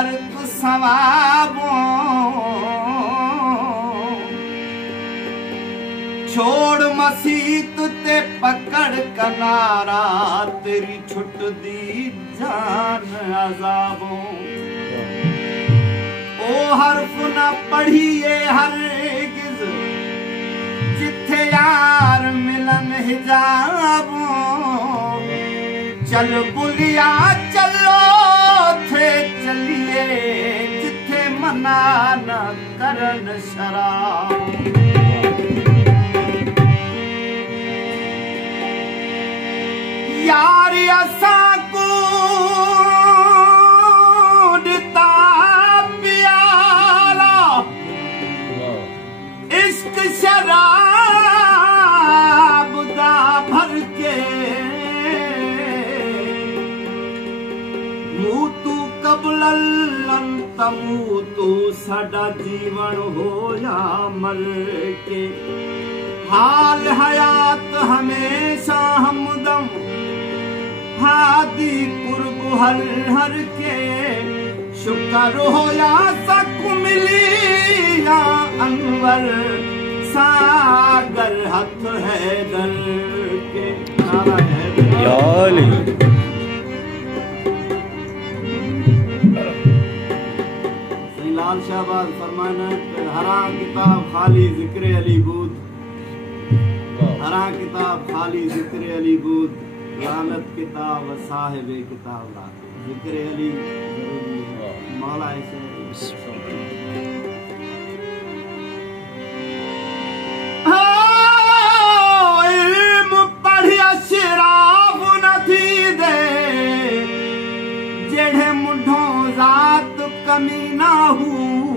work सवाबों छोड़ मसीत ते पकड़ कनारा तेरी छुट दी जान अजाबों ओ हरफ न पढ़िए हरगिज़ जिथे यार मिलन हिजाबों चल बुलिया चलो थे चलिए जिथे मना न करन शराब यार असा को दिता प्याला इश्क शराब दा भर के मूतू कबल तमूतू साडा जीवन होया मर के हाल हयात हमेशा हमदम हादी कुर्ब हर हर के शुक्र होया सक मिली या अनवर सागर हथ है दर के लाल शाहबाज फरमाना हरा किताब खाली जिक्र अली बूद हरा किताब खाली जिक्र अली बूद लानत किताब साहिब किताब रात जिक्र अली जरूरी है मौला ऐसे इल्म पढ़िया शराब न थी दे जेड़े मुंढों जात कमी ना हूँ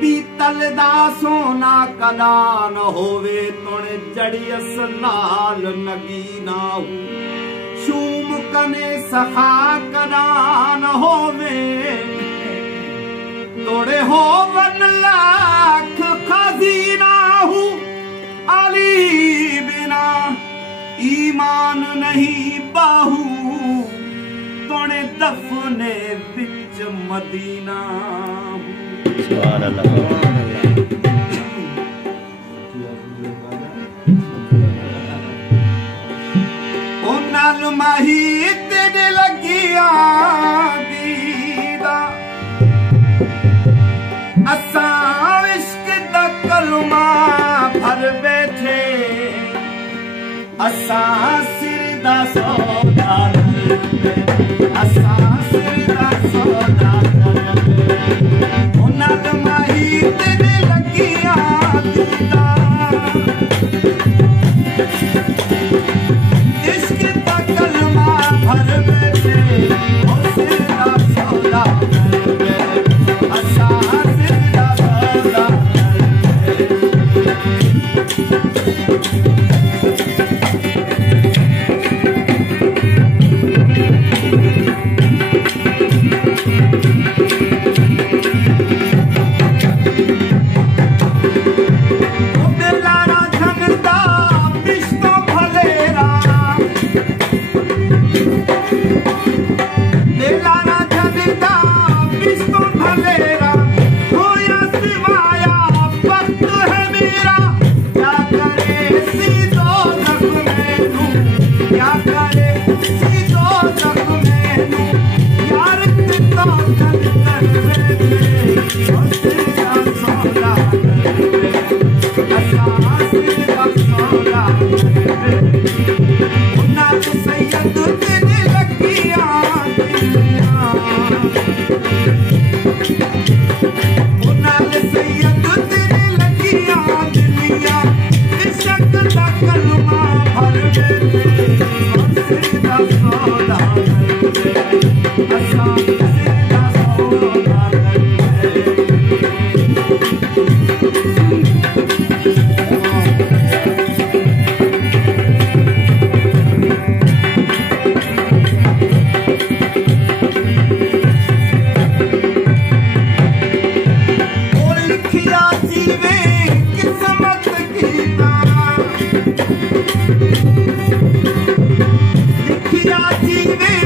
पीतल दा सोना कदा न होवे तोड़े जड़ियस लाल नगी ना हूँ शूम कने सखा कदा न होवे तोड़े होवन लाख खजीना हूँ अली बिना ईमान नहीं बाहू तोड़े दफने बिच मदीना हूँ नाल माही तेरे लगिया दीदा असा इश्क दा कलमा भर बैठे असा सिर दा सौदा असा सिर दा सौदा नाल माही तेरे लगिया दीदा भर बैठे सिरा सौदा असा सिरा सौदा जीवे